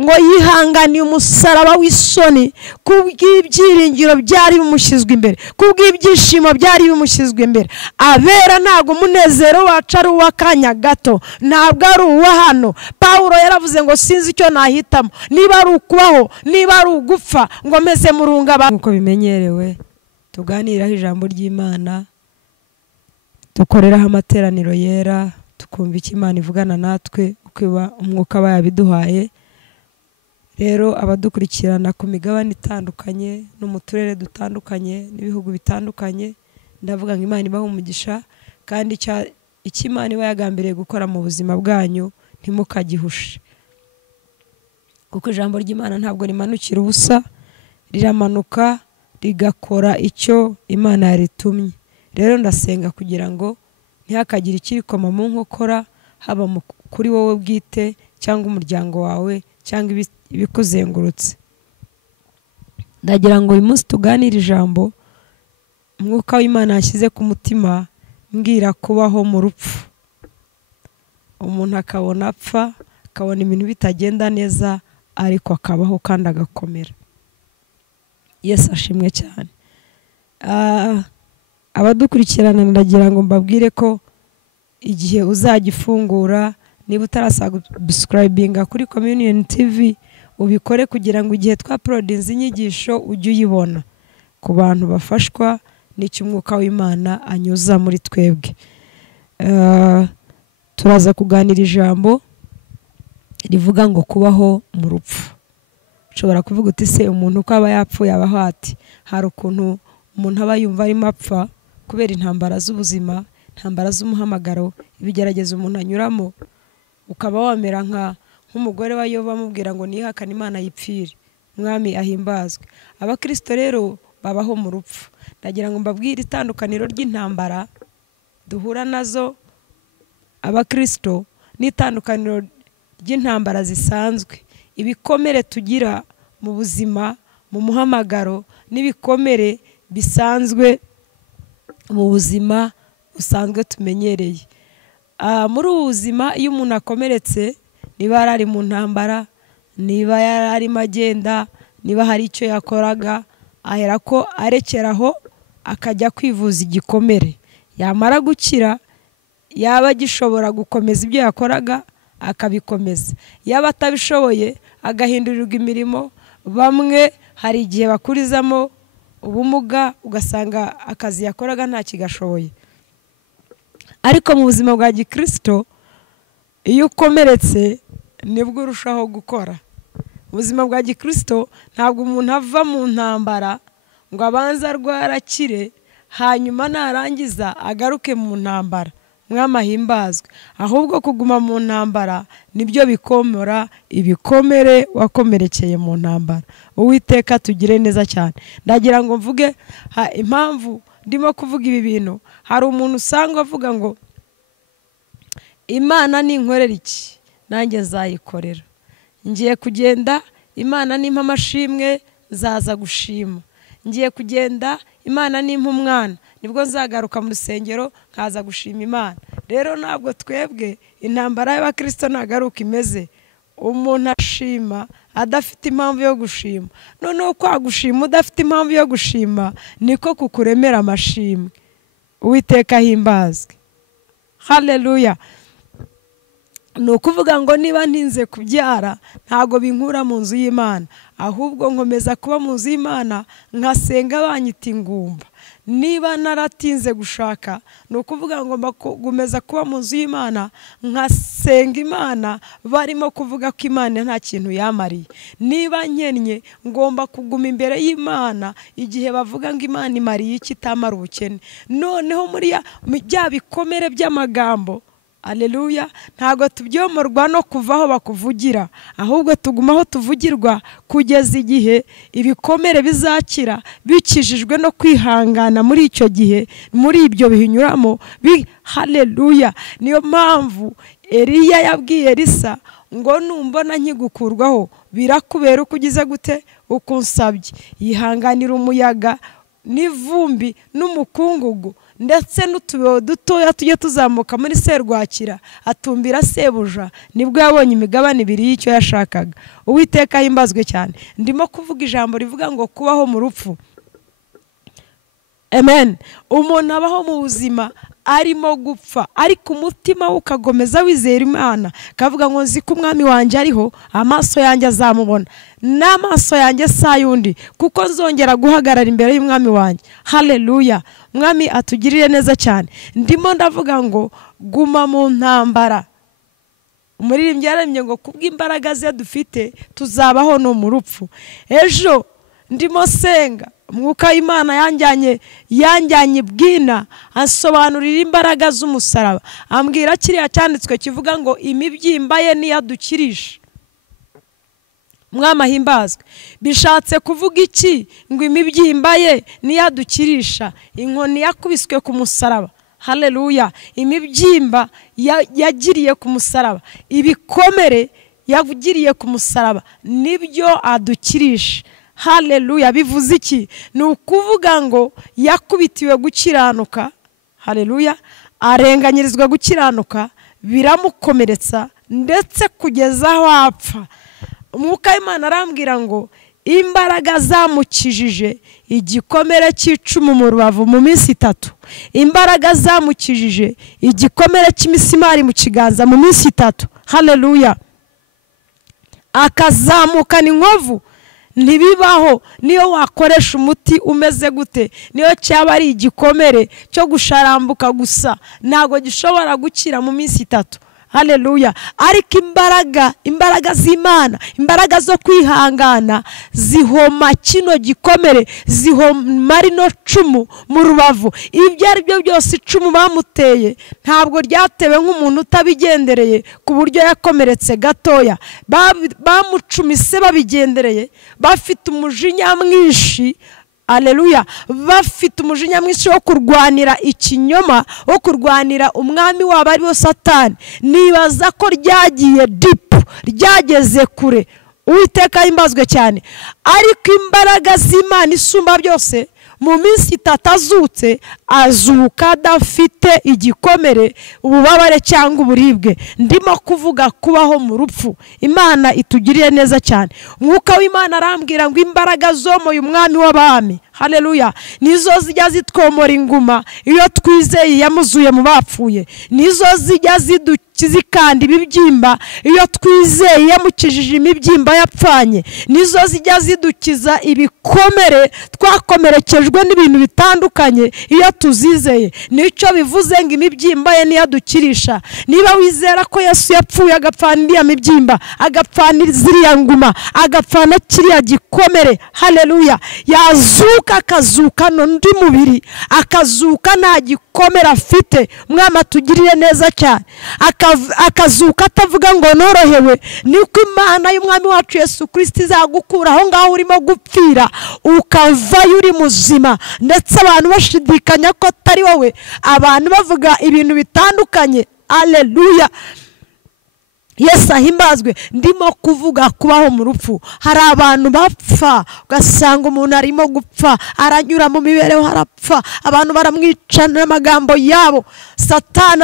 ngo yihanganiye umusaraba w'isoni kubw'ibyiringiro byari bimushyizwe imbere, kubw'ibyishimo byari bimushyizwe imbere. Abera ntabwo umunezero wacu ari uw'akanya gato, ntabwo ari uwa hano. Pawulo yaravuze ngo sinzi icyo nahitamo, niba ari ukubaho niba ari ugupfa, ngo meze murunga. Nk'uko bimenyerewe tuganiraho ijambo ry'Imana, dukoreraho amateraniro yera, tukumva icyo Imana ivugana natwe uko umwuka aba yabiduhaye. Rero abadukurikirana ku migabane itandukanye no mu turere dutandukanye n'ibihugu bitandukanye, ndavuga ngo Imana ibahe umugisha, kandi icyo Imana iba yagambiriye gukora mu buzima bwanyu ntimukagihushe, kuko ijambo ry'Imana ntabwo rimanukira ubusa, riramanuka rigakora icyo Imana yaritumye. Rero ndasenga kugira ngo ntihakagire ikirikoma mu nkokora, haba kuri wowe bwite cyangwa umuryango wawe cyangwa ibikuzengurutse. Ndagira ngo uyu munsi tuganire ijambo umwuka w'Imana yashyize ku mutima, mbwira kubaho mu rupfu. Umuntu akabona apfa, akabona ibintu bitagenda neza, ariko akabaho kandi agakomera. Yesu ashimwe cyane. Abadukurikirana ndagira ngo mbabwire ko igihe uzagifungura, niba utarasubscribinga kuri Communion TV, ubikore kugira ngo igihe twauploadinze inyigisho ujye uyibona, ku bantu bafashwa n'icyo umwuka w'Imana anyuza muri twebwe. Turaza kuganira ijambo rivuga ngo kubaho mu rupfu. Ushobora kuvuga uti se umuntu uko aba yapfuye abaho ati? Hari ukuntu umuntu aba yumva arimo apfa kubera intambara z'ubuzima, intambara z'umuhamagaro, ibigerageza umuntu anyuramo, ukaba wamera nk'umugore wa Yobu amubwira ngo nihakane Imana yipfire, umwami ahimbazwe. Abakristo rero babaho mu rupfu. Ndagira ngo mbabwire itandukaniro ry'intambara duhura nazo abakristo n'itandukaniro ry'intambara zisanzwe. Ibikomere tugira mu buzima, mu muhamagaro, n'ibikomere bisanzwe mu buzima usanzwe tumenyereye. Muri ubu buzima iyo umuntu akomeretse, niba ari mu ntambara, niba yararimo agenda, niba hari icyo yakoraga, ahera ko arekeraho akajya kwivuza igikomere. Yamara gukira, yaba agishobora gukomeza ibyo yakoraga akabikomeza, yaba atabishoboye agahindurirwa imirimo. Bamwe hari igihe bakurizamo ubumuga, ugasanga akazi yakoraga nta kigashoboye. Ariko mu buzima bwa gikristo, iyo ukomeretse nibwo urushaho gukora. Mu buzima bwa gikristo ntabwo umuntu ava mu ntambara ngo abanze arwarakire, hanyuma narangiza agaruke mu ntambara, umwami ahimbazwe. Ahubwo kuguma mu ntambara nibyo bikomora ibikomere wakomerekeye mu ntambara. Uwiteka tugire neza cyane. Ndagira ngo mvuge impamvu ndimo kuvuga ibi bintu. Hari umuntu usanga avuga ngo Imana ninkorera iki nanjye nzayikorera, ngiye kugenda Imana nimpa amashimwe nzaza gushima, ngiye kugenda Imana nimpa umwana nibwo nzagaruka mu rusengero nkaza gushima Imana. Rero ntabwo twebwe intambara y'abakristo nagaruka imeze. Umuntu ashima adafite impamvu yo gushima. Noneho kwa gushima udafite impamvu yo gushima niko kukuremera amashimwe. Uwiteka ahimbazwe. Haleluya. Nukuvuga ngo niba ntinze kubyara ntago binkura mu nzu y'Imana, ahubwo nkomeza kuba mu nzu y'Imana nkasenga banyita ingumba. Niba naratinze gushaka, nukuvuga ngo ngomeza kuba mu nzu y'Imana nkasenga Imana barimo kuvuga ko Imana nta kintu yamariye. Niba nkennye ngomba kuguma imbere y'Imana igihe bavuga ngo Imana imariye iki itamara ubukene. Noneho muri bya bikomere by'amagambo, Aleluya, ntago tubyomorwa no kuvaho bakuvugira, ahubwo tugumaho tuvugirwa kugeza igihe ibikomere bizakira, bikijijwe no kwihangana muri icyo gihe, muri ibyo bihinyuramo. Haleluya. Niyo mpamvu Eliya yabwiye Elisa ngo numbona nkigukurwaho birakubera uko ugize gute, uko unsabye. Yihanganira umuyaga n'ivumbi n'umukungugu ndetse n'utubeho dutoya tujye tuzamuka muri serwakira atumbira sebuja, nibwo yabonye imigabane ibiri y'icyo yashakaga. Uwiteka ahimbazwe cyane. Ndimo kuvuga ijambo rivuga ngo kubaho mu rupfu. Amen. Umuntu abaho mu buzima arimo gupfa, ariko umutima we ukagomeza wizera Imana, kavuga ngo nzi ko umwami wanjye ariho, amaso yanjye azamubona, n'amaso yanjye sayundi, kuko nzongera guhagarara imbere y'umwami wanjye. Haleluya. Mwami atugirire neza cyane. Ndimo ndavuga ngo guma mu ntambara. Umuririmbyi yaremye ngo kubw'imbaraga ze dufite tuzabaho no mu rupfu. Ejo ndimo senga, Mwuka w'Imana yanjyanye bwina, asobanurira imbaraga z'umusaraba, ambwira kiriya cyanditswe kivuga ngo imibyimba ye niyadukirisha. Mwami ahimbazwe. Bishatse kuvuga iki? Ngo imibyimba ye niyadukirisha. Inkoni yakubiswe ku musaraba. Haleluya. Imibyimba yagiriye ku musaraba, ibikomere yagiriye ku musaraba, nibyo adukirisha. Haleluya. Bivuze iki? Ni ukuvuga ngo yakubitiwe gukiranuka. Haleluya. Arenganyirizwa gukiranuka, biramukomeretsa ndetse kugeza aho apfa. Umwuka w'Imana arambwira ngo imbaraga zamukijije igikomere cy'icumu mu rubavu mu minsi 3. Imbaraga zamukijije igikomere cy'imisimari mu kiganza mu minsi 3. Haleluya. Akazamukana inkovu. Ntibibaho niyo wakoresha umuti umeze gute, niyo cyaba ari igikomere cyo gusharambuka gusa, ntago gishobora gukira mu minsi 3. Haleluya. Ariko imbaraga z'Imana, imbaraga zo kwihangana zihoma kino gikomere, zihoma rino cumu mu rubavu. Ibyo ari byo byose icumu bamuteye ntabwo ryatewe nk'umuntu utabigendereye ku buryo yakomeretse gatoya. Bamucumise babigendereye, bafite umujinya mwinshi. Haleluya. Bafite umujinya mwinshi wo kurwanira ikinyoma, wo kurwanira umwami wabo ari wo Satani. Nibaza ko ryagiye deep, ryageze kure. Uwiteka ahimbazwe cyane. Ariko imbaraga z'Imana isumba byose, mu minsi 3 azutse, azuka adafite igikomere, ububabare cyangwa uburibwe. Ndimo kuvuga kubaho mu rupfu. Imana itugiriye neza cyane. Umwuka w'Imana arambwira ngo imbaraga zomoye umwami w'abami, haleluya, nizo zijya zitwomora inguma iyo twizeye yamuzuye mu bapfuye. Nizo zijya zikanda ibibyimba iyo twizeye yamukijije imibyimba yapfanye. Nizo zijya zidukiza ibikomere twakomerekejwe n'ibintu bitandukanye iyo tuzizeye. Nicyo bivuze ngo imibyimba ye niyadukirisha. Niba wizera ko Yesu yapfuye agapfana iriya mibyimba, agapfana ziriya nguma, agapfana kiriya gikomere, haleluya, yazuka akazuka n'undi mubiri, akazuka nta gikomere afite. Mwami atugirire neza cyane. Akazuka atavuga ngo norohewe. Niko Imana y'umwami wacu Yesu Kristo izagukura aho ngaho urimo gupfira, ukavayo uri muzima, ndetse abantu bashidikanya ko atari wowe, abantu bavuga ibintu bitandukanye. Haleluya. Yesu ahimbazwe. Ndimo kuvuga kubaho mu rupfu. Hari abantu bapfa, ugasanga umuntu arimo gupfa, aranyura mu mibereho harapfa, abantu baramwica n'amagambo yabo, Satani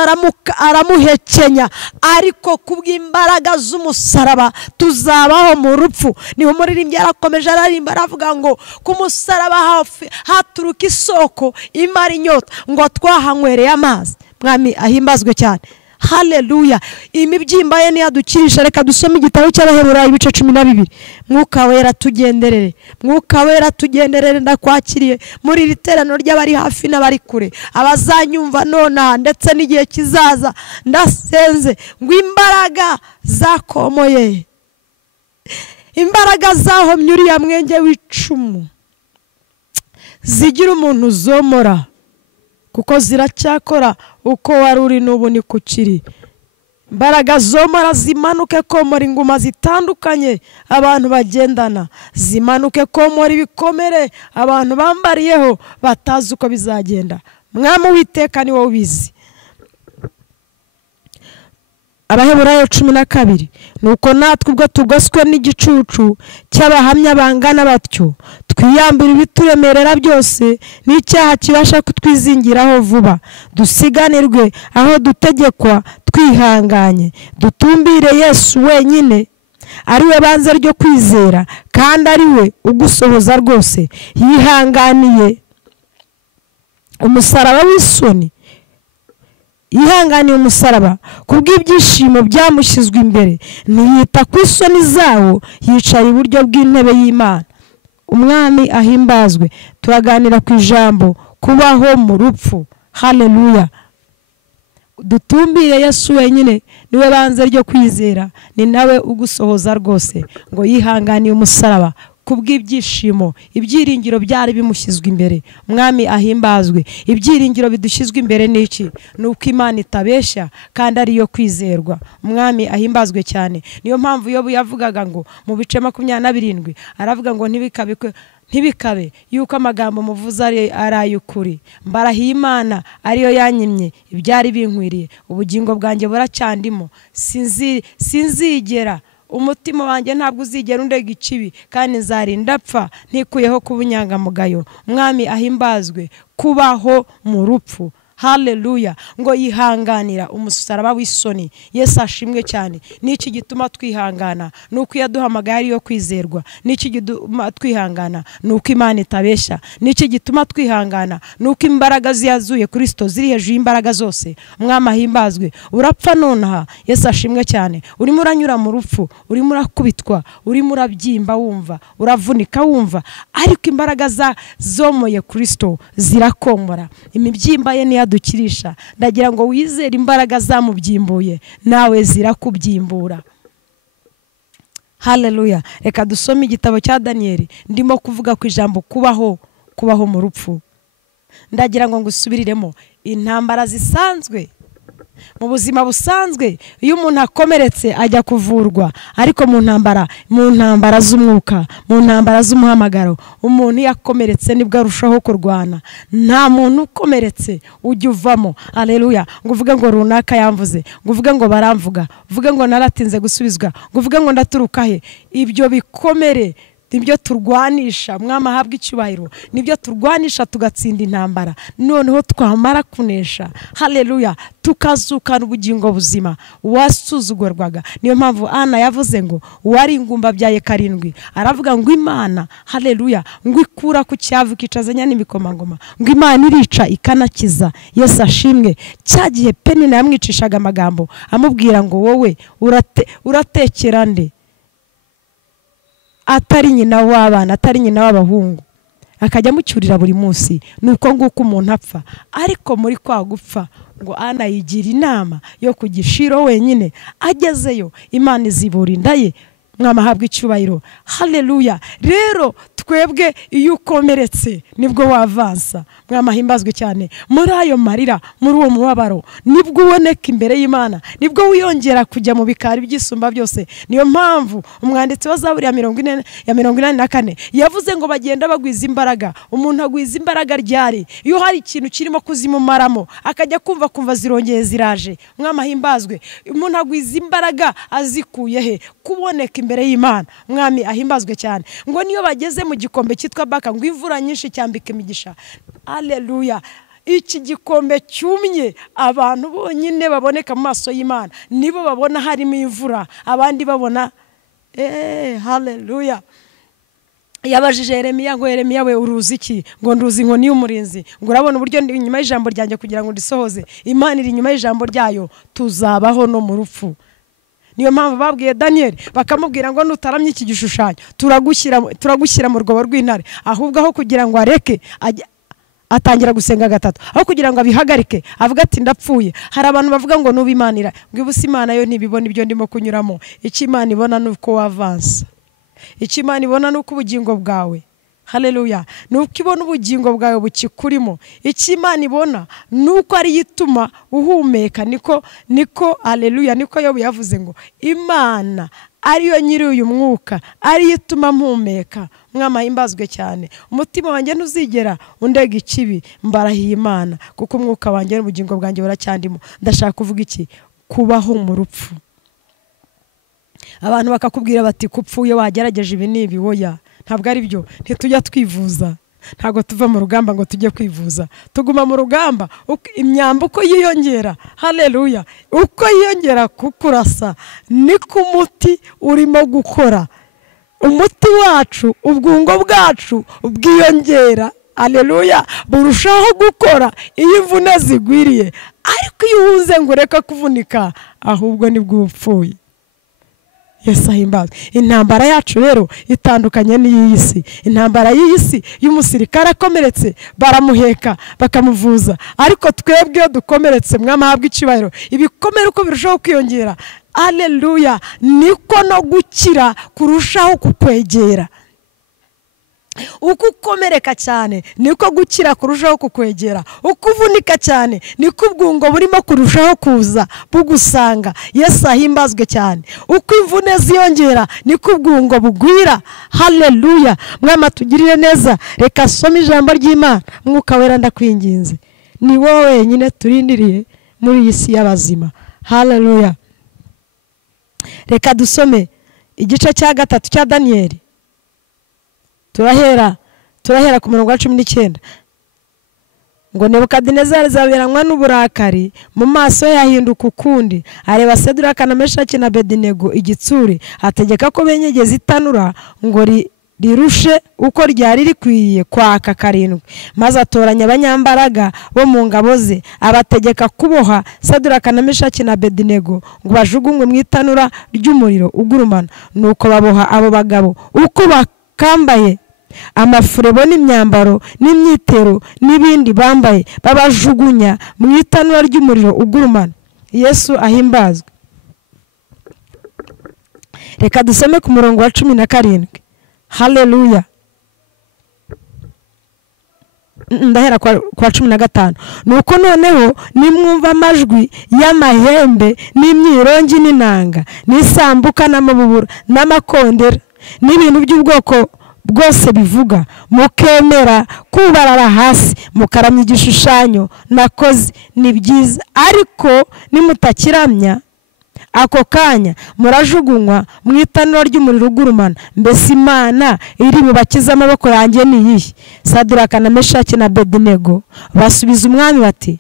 aramuhekenya. Ariko kubw'imbaraga z'umusaraba tuzabaho mu rupfu. Niho umuririmbyi yarakomeje ararimba aravuga ngo ku musaraba haturuka isoko imara inyota, ngo twahanywereye amazi. Mwami ahimbazwe cyane. Haleluya. Imibyimba ye niyadukirisha. Reka dusome igitabo cy'Abaheburayo ibice 12. Mwuka wera tugenderere, Mwuka wera tugenderere. Ndakwakiriye muri iri terano ry'abari hafi n'abari kure, abazanyumva nona ndetse n'igihe kizaza. Ndasenze ngo imbaraga zakomoye, imbaraga zahomye uriya mwenge w'icumu, zigira umuntu zomora, kuko ziracyakora uko wari uri n'ubu ni kukiri. Imbaraga zomora zimanuke komora inguma zitandukanye abantu bagendana, zimanuke komora ibikomere abantu bambariyeho batazi uko bizagenda. Mwami w'Iteka ni wowe ubizi. Abaheburayo 12 nuko natwe ubwo tugoswe n'igicucu cy'abahamya bangana batyo twiyambira ibituremerera byose n'icyaha kibasha kutwizingiraho vuba dusiganirwe aho dutegekwa twihanganye dutumbire Yesu wenyine ariwe banze ryo kwizera kandi ariwe ugusohoza rwose yihanganiye umusaraba w'isoni yihanganiye umusaraba kubw'ibyishimo byamushyizwe imbere ntiyita ku isoni zawo yicaye iburyo bw'intebe y'Imana. Umwami ahimbazwe. Turaganira ku ijambo kubaho mu rupfu. Haleluya. Dutumbire Yesu wenyine niwe banze ryo kwizera ni nawe ugusohoza rwose ngo yihanganiye umusaraba kubw'ibyishimo ibyiringiro byari bimushyizwe imbere. Umwami ahimbazwe. Ibyiringiro bidushyizwe imbere n'iki? Nuko Imana itabeshya kandi ari yo kwizerwa. Umwami ahimbazwe cyane. Niyo mpamvu Yobu yavugaga ngo mu bice 27 aravuga ngo ntibikabe yuko amagambo muvuza ari ay'ukuri. Mbarahiye Imana ariyo yanyimye ibyari binkwiriye. Ubugingo bwanjye buracyandimo. Sinzigera umutima wanjye ntabwo uzigera undega ikibi kandi nzarinda apfa ntikuyeho kuba inyangamugayo. Umwami ahimbazwe. Kubaho mu rupfu. Haleluya. Ngo yihanganira umusaraba w'isoni. Yesu ashimwe cyane. Niki gituma twihangana? Nuko yaduhamagaye ari yo kwizerwa. Niki gituma twihangana? Nuko Imana itabeshya. Niki gituma twihangana? Nuko imbaraga ziyazuye Kristo ziri hejuru y'imbaraga zose. Umwami ahimbazwe. Urapfa nonaha. Yesu ashimwe cyane. Urimo uranyura mu rupfu, urimo urakubitwa, urimo urabyimba wumva, uravunika wumva, ariko imbaraga zomoye Kristo zirakomora. Imibyimba ye ni dukirisha. Ndagira ngo wizere imbaraga zamubyimbuye nawe zirakubyimbura. Haleluya. Reka dusome igitabo cya Danieli. Ndimo kuvuga ku ijambo kubaho mu rupfu. Ndagira ngo ngusubiriremo intambara zisanzwe mu buzima busanzwe. Iyo umuntu akomeretse ajya kuvurwa, ariko mu ntambara z'umwuka, mu ntambara z'umuhamagaro, umuntu yakomeretse nibwo arushaho kurwana. Nta muntu ukomeretse ujya uvamo. Haleluya. Ngo uvuge ngo runaka yamvuze, ngo uvuge ngo baramvuga, uvuge ngo naratinze gusubizwa, ngo uvuge ngo ndaturuka he. Ibyo bikomere nibyo turwanisha. Mwama ahabwa icyubahiro. Nibyo turwanisha tugatsinda intambara. Noneho twamara kunesha, haleluya, tukazukana ubugingo buzima wasuzugurwaga. Niyo mpamvu Ana yavuze ngo wari ingumba byaye 7 aravuga ngo Imana, haleluya, ngo ikura ku cyavu kicazanya n'imikomangoma, ngo Imana irica ikanakiza. Yesu ashimwe. Cyagihe Penina yamwicishaga amagambo amubwira ngo wowe uratekera nde? Atari nyina w'abana, atari nyina w'abahungu, akajya mucyurira buri munsi. Nuko nguko umuntu apfa. Ariko muri kwa gupfa ngo Ana yigira inama yo kugishiro wenyine. Agezeyo Imana izibura inda ye. Mwama ahabwa icyubahiro. Haleluya. Rero twebwe iyo ukomeretse nibwo wavansa. Mwama ahimbazwe cyane. Muri ayo marira, muri uwo mubabaro, nibwo uboneka imbere y'Imana, nibwo wiyongera kujya mu bikari by'isumba byose. Niyo mpamvu umwanditsi wa Zaburi ya 84 yavuze ngo bagenda bagwiza imbaraga. Umuntu agwiza imbaraga ryari? Iyo hari ikintu kirimo kuzimumaramo akajya kumva zirongeye ziraje. Mwama ahimbazwe. Umuntu agwiza imbaraga azikuye he? Kuboneka imbere y'Imana. Mwami ahimbazwe cyane. Ngo niyo bageze mu gikombe cyitwa baka ngo imvura nyinshi cyambike imigisha. Haleluya. Iki gikombe cyumye, abantu bonyine baboneka mu maso y'Imana nibo babona harimo imvura, abandi babona haleluya. Yabajije Yeremiya ngo Yeremiya we uruzi iki? Ngo nduzi inkoni y'umurinzi. Ngo urabona uburyo ndi inyuma y'ijambo ryanjye kugira ngo ndisohoze. Imana iri inyuma y'ijambo ryayo, tuzabaho no mu rupfu. Niyo mpamvu babwiye Daniel bakamubwira ngo nutaramye iki gishushanyo turagushyira mu rwobo rw'intare. Ahubwo aho kugira ngo areke atangira gusenga gatatu, aho kugira ngo abihagarike avuga ati ndapfuye. Hari abantu bavuga ngo nubimanira, ngo ibusi Imana yo ntibibona ibyo ndimo kunyuramo. Iki Imana ibona nuko wavansa. Iki Imana ibona nuko ubugingo bwawe, haleluya, nuko ibona ubugingo bwawe bukikurimo. Iki Imana ibona nuko ari yituma uhumeka. Niko haleluya, niko Yobu yavuze ngo Imana ariyo nyiri uyu mwuka, ari yituma mpumeka. Mwama ahimbazwe cyane. Umutima wanjye ntuzigera undega ikibi. Mbarahiye Imana kuko umwuka wanjye n'ubugingo bwanjye buracyandimo. Ndashaka kuvuga iki? kubaho mu rupfu. Abantu bakakubwira bati kupfuye wagerageje ibi nibi, oya ntabwo ari byo. Ntitujya twivuza, ntabwo tuva mu rugamba ngo tujye kwivuza, tuguma mu rugamba. Imyambi uko yiyongera, haleluya, uko yiyongera kukurasa niko umuti urimo gukora. Umuti wacu, ubwungo bwacu bwiyongera, haleluya, burushaho gukora iyo imvune zigwiriye. Ariko iyo uhunze ngo reka kuvunika, ahubwo nibwo upfuye. Yesu ahimbazwe. Intambara yacu rero itandukanye n'iyi si. Intambara y'iyi si y'umusirikare akomeretse baramuheka bakamuvuza, ariko twebwe iyo dukomeretse mwamahabwa icyubahiro, ibikomere uko birushaho kwiyongera, haleluya, niko no gukira kurushaho kukwegera. Uko ukomereka cyane niko gukira kurushaho kukwegera. Uko uvunika cyane niko ubwungo burimo kurushaho kuza bugusanga. Yesu ahimbazwe cyane. Uko imvune ziyongera niko ubwungo bugwira, haleluya. Mwama tugirire neza. Reka some ijambo ry'Imana. Mwuka wera ndakwinginze, ni wowe wenyine turindiriye muri iyi si y'abazima, haleluya. Reka dusome igice cya 3 cya Daniyeli. Turahera ku murongo wa 19. Ngo Nebukadinezari zaberanywa n'uburakari, mu maso yahinduka ukundi, areba Seduraka na Meshaki na Abedinego igitsure, ategeka ko benyegeza itanura ngo rirushe uko ryari rikwiye kwaka 7. Maze atoranya abanyambaraga bo mu ngabo ze, abategeka kuboha Seduraka na Meshaki na Abedinego ngo bajugunywe mu itanura ry'umuriro ugurumana. Nuko baboha abo bagabo uko bakambaye amafurebo n'imyambaro n'imyitero n'ibindi bambaye, babajugunya mu itanura ry'umuriro ugurumana. Yesu ahimbazwe. Reka dusome ku murongo wa 17. Haleluya. Ndahera kwa 15. Nuko noneho nimwumva amajwi y'amahembe n'imyirongi n'inanga n'isambuka n'amabubura n'amakondera n'ibintu by'ubwoko bwose bivuga, mukemera kubarara hasi mukaramya igishushanyo nakoze, ni byiza. Ariko nimutakiramya, ako kanya murajugunywa mu itanura ry'umuriro ugurumana. Mbese Imana iri bubakiza amaboko yanjye ni iyihe? Saduraka na Meshaki na Abedinego basubiza umwami bati,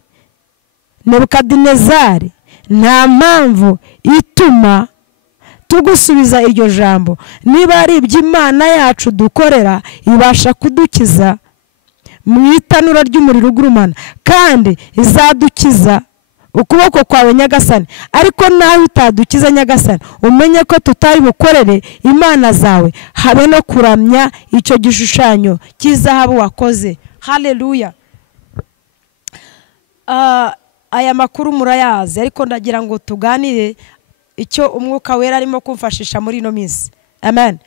Nebukadinezari, nta mpamvu ituma tugusubiza iryo jambo. Niba ari iby'Imana yacu dukorera ibasha kudukiza mu itanura ry'umuriro ugurumana, kandi izadukiza ukuboko kwawe Nyagasani. Ariko nawe utadukiza Nyagasani, umenye ko tutari bukorere imana zawe, habe no kuramya icyo gishushanyo cy'izahabu wakoze. Haleluya. Aya makuru murayazi, ariko ndagira ngo tuganire icyo umwuka wera arimo kumfashisha muri ino minsi. Amen.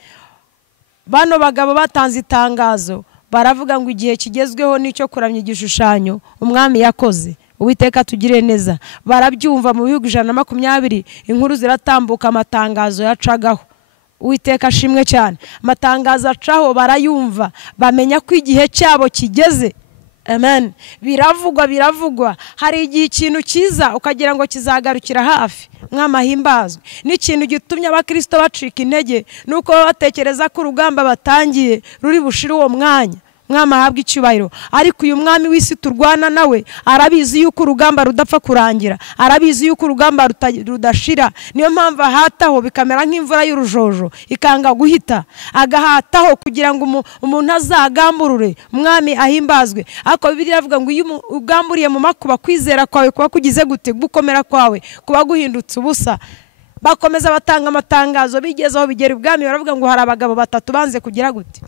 Bano bagabo batanze itangazo, baravuga ngo igihe kigezweho nicyo kuramya igishushanyo umwami yakoze. Uwiteka tugire neza. Barabyumva mu bihugu 120, inkuru ziratambuka, amatangazo yacagaho. Uwiteka ashimwe cyane. Amatangazo acaho barayumva, bamenya ko igihe cyabo kigeze. Amen. Biravugwa. Hari igihe ikintu kiza ukagira ngo kizagarukira hafi. Mwamahimbazwe. N'ikintu gitumye abakristo bacika intege nuko batekereza ko urugamba batangiye ruri bushira uwo mwanya. Mwamahabwa icyubahiro. Ariko uyu mwami w'isi turwana nawe arabizi yuko urugamba rudapfa kurangira, arabizi yuko urugamba rudashira. Niyo mpamvu ahataho bikamera nk'imvura y'urujojo ikanga guhita, agahataho kugira ngo umuntu azagamburure. Umwami ahimbazwe. Ariko Bibiliya iravuga ngo iyo ugamburiye mu makuba, kwizera kwawe kuba kugize gute, gukomera kwawe kuba guhindutse ubusa. Bakomeza batanga amatangazo, bigezaho bigera ubwami, baravuga ngo hari abagabo 3 banze kugira gute.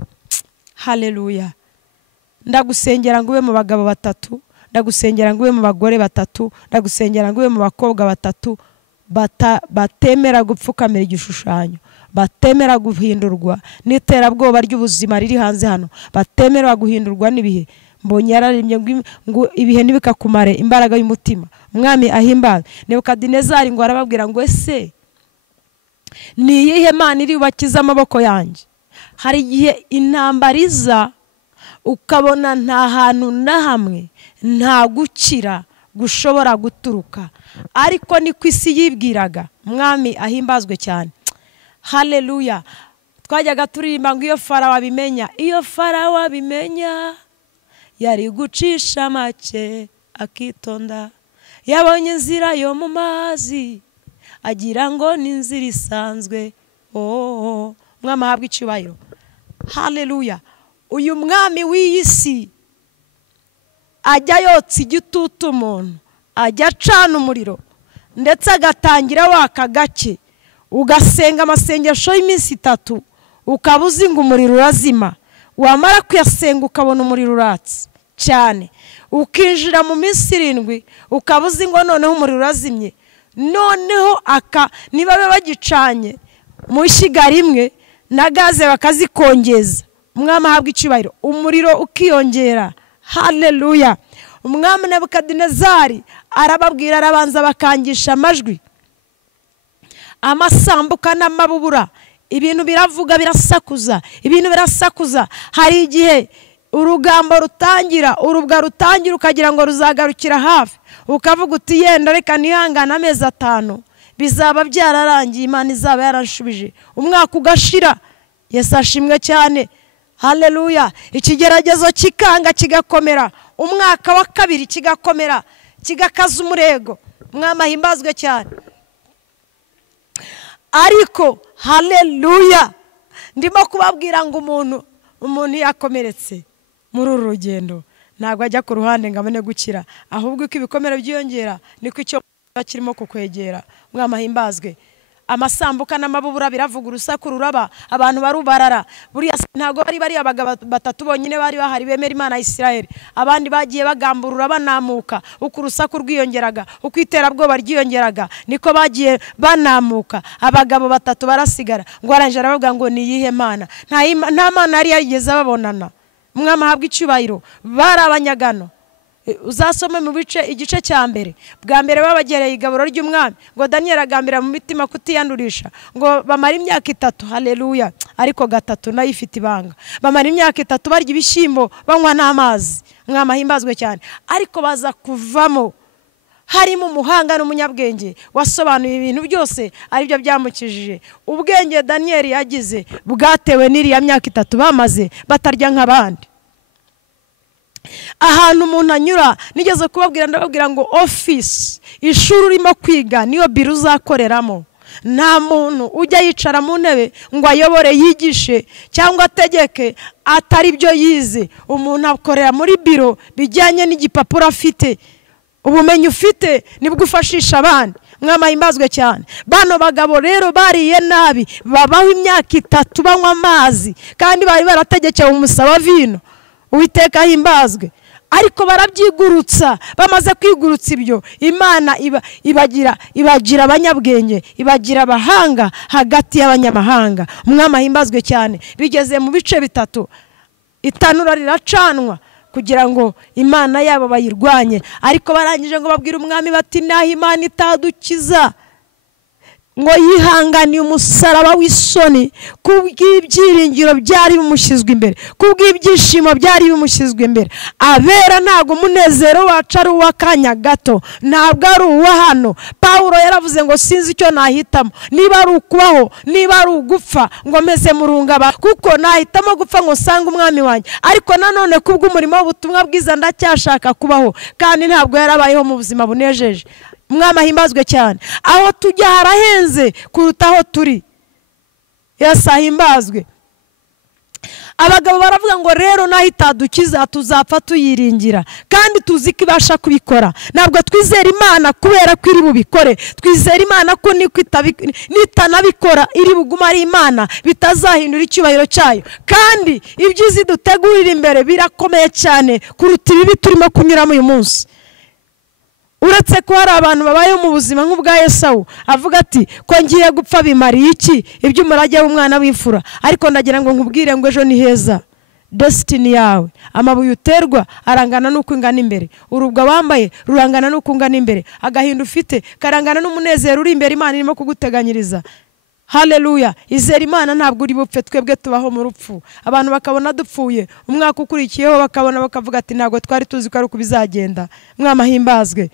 Haleluya. Ndagusengera ngo ube mu bagabo 3, ndagusengera ngo ube mu bagore 3, ndagusengera ngo ube mu bakobwa 3 batemera gupfukamira igishushanyo, batemera guhindurwa n'iterabwoba ry'ubuzima riri hanze hano, batemera guhindurwa n'ibihe. Mbonye yararimye ngo ibihe nibikakumare imbaraga y'umutima. Umwami ahimbaze. Nebukadinezari ngo arababwira ngo ese ni iyihe Mana iri bubakiza amaboko yanjye? Hari igihe intambariza ukabona nta hantu na hamwe nta gukira gushobora guturuka, ariko niko isi yibwiraga. Mwami ahimbazwe cyane. Haleluya. Twajyaga turirimba ngo iyo Farawo abimenya, iyo Farawo abimenya yari gucisha make akitonda, yabonye inzira yo mu mazi agira ngo ni inzira isanzwe. Mwami ahabwe icyubahiro. Haleluya. Uyu mwami w'iyisi ajya yotsa igitutu umuntu, ajya acana umuriro ndetse agatangira waka gake, ugasenga amasengesho y'iminsi 3 ukaba uzi ngo umuriro urazima, wamara kuyasenga ukabona umuriro uratse cyane, ukinjira mu minsi 7 ukaba uzi ngo noneho umuriro urazimye, noneho niba bagicanye mu ishyiga rimwe na gaze bakazikongeza. Umwami ahabwa icyubahiro, umuriro ukiyongera. Haleluya. Umwami Nebukadinezari arababwira, arabanza bakangisha amajwi, amasambuka n'amabubura, ibintu biravuga birasakuza, ibintu birasakuza. Hari igihe urugambo rutangira, urubwa rutangira ukagira ngo ruzagarukira hafi, ukavuga uti yenda reka nihangana amezi 5 bizaba byararangiye, Imana izaba yaranshubije. Umwaka ugashira. Yesu ashimwe cyane. Haleluya. Ikigeragezo kikanga kigakomera, umwaka wa 2 kigakomera, kigakaza umurego. Mwami ahimbazwe cyane. Ariko haleluya, ndimo kubabwira ngo umuntu yakomeretse muri uru rugendo ntabwo ajya ku ruhande ngo abone gukira, ahubwo ko ibikomere byiyongera niko icyo kirimo kukwegera. Mwami ahimbazwe. Amasambuka n'amabubura biravuga, urusaku ruraba, abantu barubarara. Buriya ntago bari abagabo 3 bonyine bari bahari bemera Imana ya Isirayeli, abandi bagiye bagamburura banamuka. Uko urusaku rwiyongeraga, uko iterabwoba ryiyongeraga, niko bagiye banamuka. Abagabo 3 barasigara, ngo aranje aravuga ngo ni yihe Mana? Nta Mana yari yarigeze babonana. Mwami ahabwa icyubahiro. Bari abanyagano. Uzasome mu bice igice cya mbere, bwa mbere babagereye igaburo ry'umwami, ngo Daniel agambira mu mitima kutiyandurisha, ngo bamara imyaka 3. Haleluya. Ariko 3 nayo ifite ibanga. Bamara imyaka 3 barya ibishyimbo, banywa n'amazi. Mwami ahimbazwe cyane. Ariko baza kuvamo harimo umuhanga n'umunyabwenge wasobanuye ibintu byose, ari byo byamukijije. Ubwenge Daniel yagize bwatewe n'iriya myaka 3 bamaze batarya nk'abandi. Ahantu umuntu anyura, nigeze kubabwira, ndababwira ngo office, ishuri urimo kwiga niyo biro uzakoreramo. Nta muntu ujya yicara mu ntebe ngo ayobore yigishe cyangwa ategeke atari byo yize. Umuntu akorera muri biro bijyanye n'igipapuro afite. Ubumenyi ufite nibwo ufashisha abandi. Mwami ahimbazwe cyane. Bano bagabo rero bariye nabi, babaho imyaka 3 banywa amazi, kandi bari barategekeye umusaba vino. Uwiteka ahimbazwe. Ariko barabyigurutsa. Bamaze kwigurutsa ibyo, Imana ibagira abanyabwenge, ibagira abahanga hagati y'abanyamahanga. Umwami ahimbazwe cyane. Bigeze mu bice 3, itanura riracanwa kugira ngo Imana yabo bayirwanye. Ariko barangije ngo babwire umwami bati, naho Imana itadukiza, ngo yihanganiye umusaraba w'isoni kubw'ibyiringiro byari bimushyizwe imbere, kubw'ibyishimo byari bimushyizwe imbere. Abera ntago umunezero wacu ari uw'akanya gato, ntabwo ari uwa hano. Pawulo yaravuze ngo sinzi icyo nahitamo, niba ari ukubaho, niba ari ugupfa, ngo meze murungaba, kuko nahitamo gupfa ngo nsanga umwami wanjye. Ariko nanone kubw'umurimo w'ubutumwa bwiza ndacyashaka kubaho, kandi ntabwo yarabayeho mu buzima bunejeje. Umwami ahimbazwe cyane. Aho tujya harahenze kuruta aho turi. Yesu ahimbazwe. Abagabo baravuga ngo rero naho itadukiza tuzapfa tuyiringira, kandi tuzi ko ibasha kubikora. Ntabwo twizera Imana kubera ko iri bubikore, twizera Imana ko nitanabikora iri buguma ari Imana, bitazahindura icyubahiro cyayo. Kandi ibyizi dutegurira imbere birakomeye cyane kuruta ibibi turimo kunyuramo uyu munsi. Uretse ko hari abantu babayeho mu buzima nk'ubwa Yesawu, avuga ati ko ngiye gupfa bimariye iki ibyo umurage w'umwana w'imfura. Ariko ndagira ngo nkubwire ngo ejo ni heza. Destiny yawe, amabuye uterwa arangana n'uko ingana imbere, urubwa wambaye rurangana n'uko ungana imbere, agahinda ufite karangana n'umunezero uri imbere Imana irimo kuguteganyiriza. Haleluya. Izera Imana ntabwo uri bupfe, twebwe tubaho mu rupfu. Abantu bakabona dupfuye, umwaka ukurikiyeho bakabona bakavuga ati ntabwo twari tuzi ko ari uko bizagenda. Mwami ahimbazwe.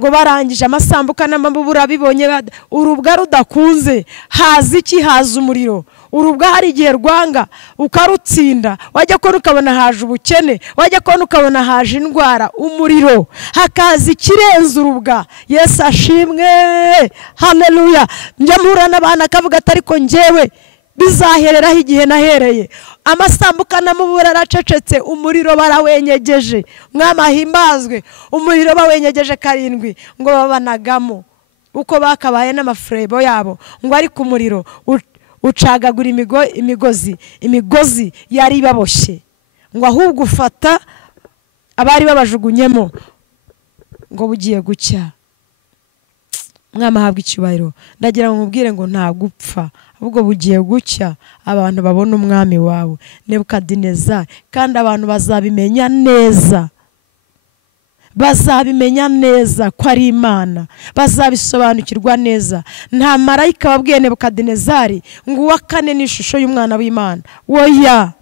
ngo barangije amasambuka n'amabubura bibonye urubwa rudakunze haza iki? Haza umuriro. Urubwa hari igihe rwanga ukarutsinda, wajya kubona ukabona haje ubukene, wajya kubona ukabona haje indwara. Umuriro, hakaza ikirenze urubwa. Yesu ashimwe, haleluya. Njya mpura n'abana akavuga ati ariko njyewe bizahereraho igihe nahereye. Amasambuka n'amubura aracecetse, umuriro barawenyegeje. Mwami ahimbazwe. Umuriro bawenyegeje 7 ngo babanagamo uko bakabaye n'amafrebo yabo, ngo ari ku muriro ucagagura imigozi yari baboshye, ngo ahubwo ufata abari babajugunyemo, ngo bugiye gucya. Mwami ahabwa icyubahiro. Ndagira ngo mubwire ngo nta gupfa, ahubwo bugiye gucya abantu babona umwami wawe Nebukadinezari, kandi abantu bazabimenya neza. Bazabimenya neza ko ari Imana, bazabisobanukirwa neza. Nta marayika wabwiye Nebukadinezari ngo uwa 4 ni ishusho y'umwana w'Imana. Oya,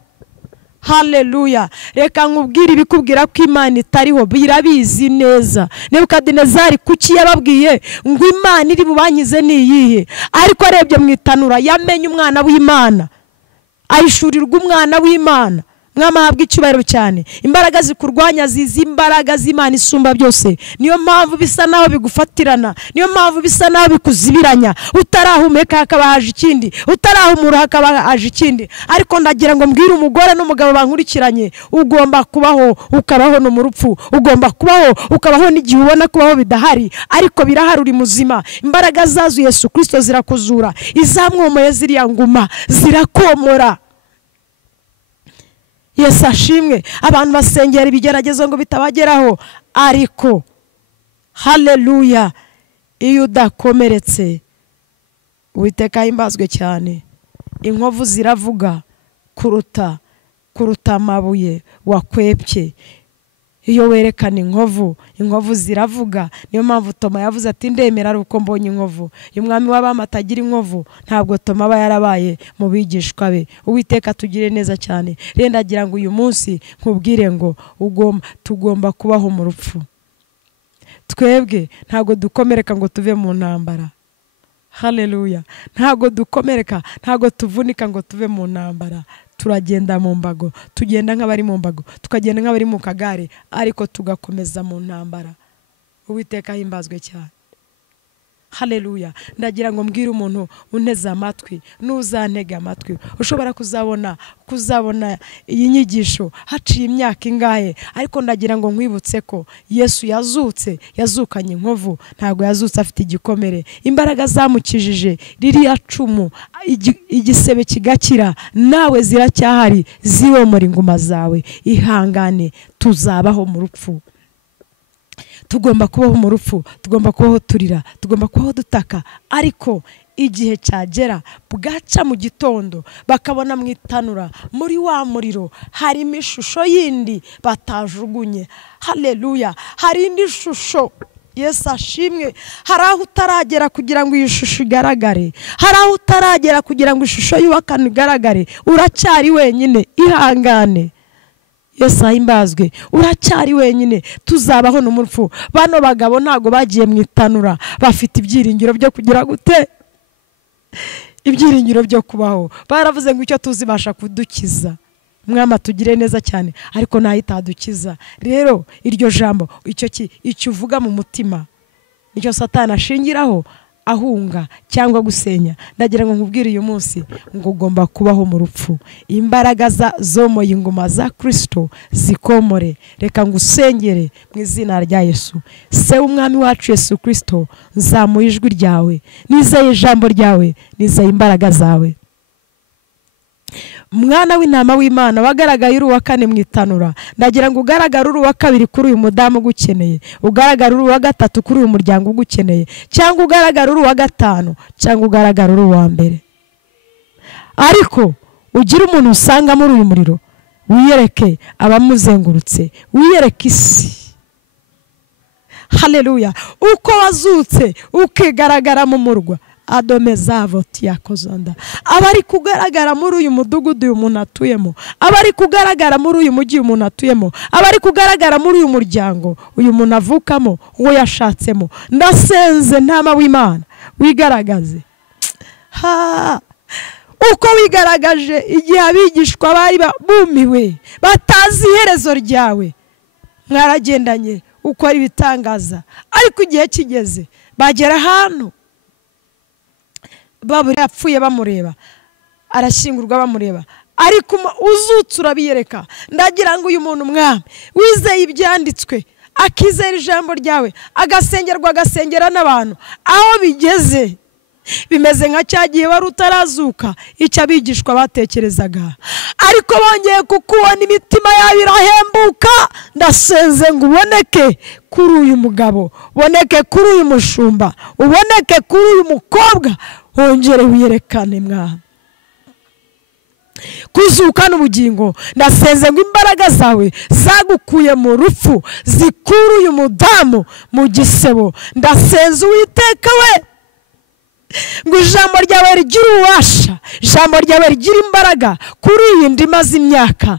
haleluya. Reka nkubwire ibikubwira ko Imana itariho birabizi neza. Nebukadinezari kuki yababwiye ngo Imana iri bubanyize niyihe? Ariko arebye mu itanura yamenye umwana w'Imana, ayishurirwa umwana w'Imana. Mwami ahabwa icyubahiro cyane. Imbaraga zikurwanya zizi imbaraga z'Imana isumba byose. Niyo mpamvu bisa naho bigufatirana, niyo mpamvu bisa naho bikuzibiranya. Utarahumeka hakaba haje ikindi, utarahumura hakaba haje ikindi. Ariko ndagira ngo mbwire umugore n'umugabo bankurikiranye, ugomba kubaho ukabaho no mu rupfu, ugomba kubaho ukabaho n'igihe ubona kubaho bidahari, ariko birahari uri muzima. Imbaraga zazo Yesu Kristo zirakuzura, izamwomoye ziriya nguma zirakomora. Yesu ashimwe. Abantu basengera ibigeragezo ngo bitabageraho, ariko haleluya, iyo udakomeretse Uwiteka himbazwe cyane. Inkovu ziravuga kuruta amabuye wakwepye. Iyo werekana inkovu ziravuga. Niyo mpamvu Toma yavuze ati ndemera ari uko mbonye inkovu. Umwami w'abami atagira inkovu, ntabwo Toma aba yarabaye mu bigishwa be. Uwiteka tugire neza cyane. Rero ndagira ngo uyu munsi nkubwire ngo tugomba kubaho mu rupfu. Twebwe ntabwo dukomereka ngo tuve mu ntambara. Haleluya. Ntabwo dukomereka, ntabwo tuvunika ngo tuve mu ntambara. Turagenda mu mbago, tugenda nk'abari mu mbago, tukagenda nk'abari mu kagare, ariko tugakomeza mu ntambara. Uwiteka himbazwe cyane. Haleluya. Ndagira ngo mbwire umuntu unteze amatwi, n'uzantega amatwi, ushobora kuzabona iyi nyigisho haciye imyaka ingahe, ariko ndagira ngo nkwibutse ko Yesu yazukanye inkovu, ntabwo yazutse afite igikomere. Imbaraga zamukijije ririya cumu, igisebe kigakira, nawe ziracyahari, ziwomora inguma zawe. Ihangane, tuzabaho mu rupfu. Tugomba kubaho mu rupfu, tugomba kubaho turira, tugomba kubaho dutaka, ariko igihe cyagera bwaca mu gitondo bakabona mu itanura muri wa muriro harimo ishusho yindi batajugunye. Haleluya. Hari indi shusho. Yesu ashimwe. Hari aho utaragera kugira ngo iyi shusho igaragare, hari aho utaragera kugira ngo ishusho y'uwakane igaragare. Uracyari wenyine, ihangane. Yesu ahimbazwe. Uracyari wenyine, tuzabaho no mu rupfu. Bano bagabo ntago bagiye mu itanura bafite ibyiringiro byo kugira gute, ibyiringiro byo kubaho. Baravuze ngo icyo tuzibasha kudukiza. Mwama tugire neza cyane, ariko nayo itadukiza. Rero iryo jambo icyo uvuga mu mutima nicyo Satani ashingiraho ahunga cyangwa gusenya. Ndagira ngo nkubwire uyu munsi ngo ugomba kubaho mu rupfu. Imbaraga zomoye inguma za Kristo zikomore. Reka ngusengere mu izina rya Yesu. Se umwami wacu Yesu Kristo, nzamuye ijwi ryawe, nizeye ijambo ryawe, nizeye imbaraga zawe. Mwana w'intama w'Imana wagaragaye uri uwa 4 mu itanura, ndagira ngo ugaragare uri uwa 2 kuri uyu mudamu ugukeneye, ugaragare uri uwa 3 kuri uyu muryango ugukeneye, cyangwa ugaragare uri uwa 5, cyangwa ugaragare uri uwa mbere. Ariko ugira umuntu usanga muri uyu muriro, wiyereke abamuzengurutse, wiyereke isi. Haleluya. Uko wazutse ukigaragara mu murwa, adomezavo tiyakozanda. Abari kugaragara muri uyu mudugudu uyu muntu atuyemo, abari kugaragara muri uyu mujyi umuntu atuyemo, abari kugaragara muri uyu muryango uyu muntu avukamo, uwo yashatsemo, ndasenze ntama w'Imana wigaragaze. Uko wigaragaje igihe abigishwa bari bumiwe batazi iherezo ryawe, mwaragendanye ukora ibitangaza, ariko igihe kigeze bagera ahantu babura yapfuye bamureba, arashyingurwa bamureba, ariko uzutse urabiyereka. Ndagira ngo uyu muntu mwami wizeye ibyanditswe, akizera ijambo ryawe, agasengerwa agasengera n'abantu, aho bigeze bimeze nka cyagiye wari utarazuka icyo abigishwa batekerezaga, ariko bongeye kukubona imitima yabo irahembuka. Ndasenze ngo uboneke kuri uyu mugabo, uboneke kuri uyu mushumba, uboneke kuri uyu mukobwa, wongere wiyerekane mwana. Kuzuka n'ubugingo, ndasenze ngo imbaraga zawe zagukuye mu rupfu zikura uyu mudamu mu gisebo. Ndasenze Uwiteka we ngo ijambo ryawe rigira ububasha, ijambo ryawe rigira imbaraga kuri iyi ndima z'imyaka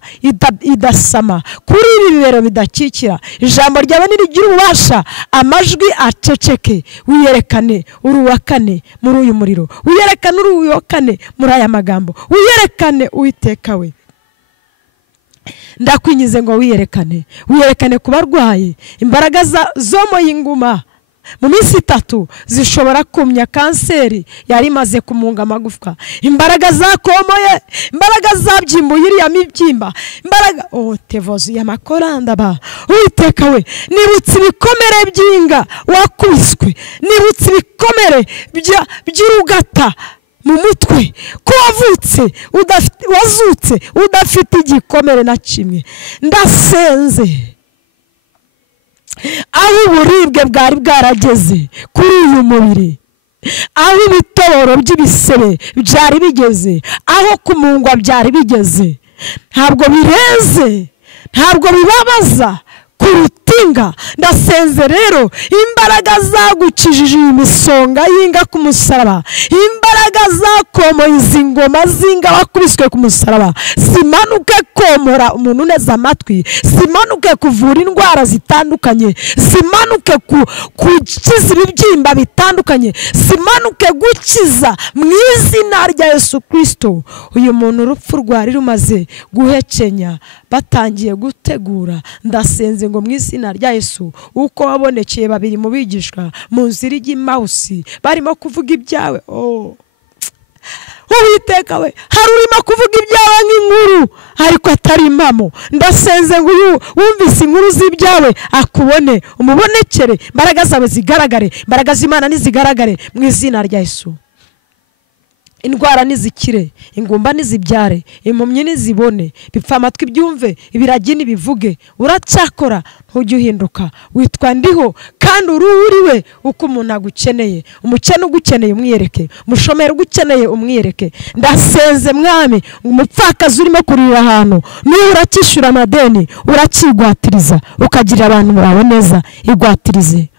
idasama, kuri ibi bibero bidakikira. Ijambo ryawe nirigira ububasha, amajwi aceceke. Wiyerekane uri uwa kane muri uyu muriro, wiyerekane uri uwa kane muri aya magambo, wiyerekane Uwiteka we. Ndakwinyize ngo wiyerekane, wiyerekane ku barwayi. Imbaraga zo mu y'inguma mu minsi 3 zishobora kumya kanseri yari imaze kumunga amagufwa. Imbaraga zakomoye, imbaraga zabyimbuye iriya mibyimba, imbaraga tevozi y'amakoranda ba. Uwiteka we, nibutse ibikomere by'inga wakubiswe, nibutse ibikomere by'urugata mu mutwe, ko wazutse udafite igikomere na kimwe. Ndasenze aho uburibwe bwari bwarageze kuri uyu mubiri, aho ibitoro by'ibisebe byari bigeze, aho kumungwa byari bigeze, ntabwo bireze, ntabwo bibabaza kurutinga. Ndasenze rero imbaraga zagukijije imisonga y'inga ku musaraba, imbaraga zakomoye izi ngoma z'inga wakubiswe ku musaraba, zimanuke komora umuntu neza amatwi, zimanuke kuvura indwara zitandukanye, zimanuke gukiza ibibyimba bitandukanye, zimanuke gukiza mu izina rya Yesu Kristo. Uyu muntu urupfu rwari rumaze guhekenya, batangiye gutegura. Ndasenze ngo mu izina rya Yesu, uko wabonekeye babiri mu bigishwa mu nzira y'Emawusi barimo kuvuga ibyawe, Uwiteka we, hari urimo kuvuga ibyawe nk'inkuru ariko atari impamo. Ndasenze ngo uyu wumvise inkuru z'ibyawe akubone, umubonekere, imbaraga zawe zigaragare, imbaraga z'Imana nizigaragare mu izina rya Yesu. Indwara nizikire, ingumba nizibyare, impumyi nizibone, bipfa amatwi byumve, ibiragi nibivuge. Uracyakora, ntujye uhinduka, witwa ndiho kandi uriwe uko umuntu agukeneye. Umukene ugukeneye umwiyereke, umushomeri ugukeneye umwiyereke. Ndasenze mwami, umupfakazi urimo kurira ahantu, niba urakishyura amadeni urakigwatiriza, ukagirira abantu bawe neza, igwatirize.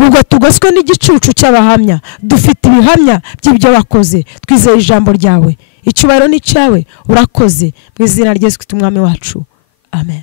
Ubwo tugoswe n'igicucu cy'abahamya, dufite ibihamya by'ibyo wakoze, twizeye ijambo ryawe. Icyubahiro ni cyawe, urakoze mu izina rya Yesu Kristo umwami wacu, amen.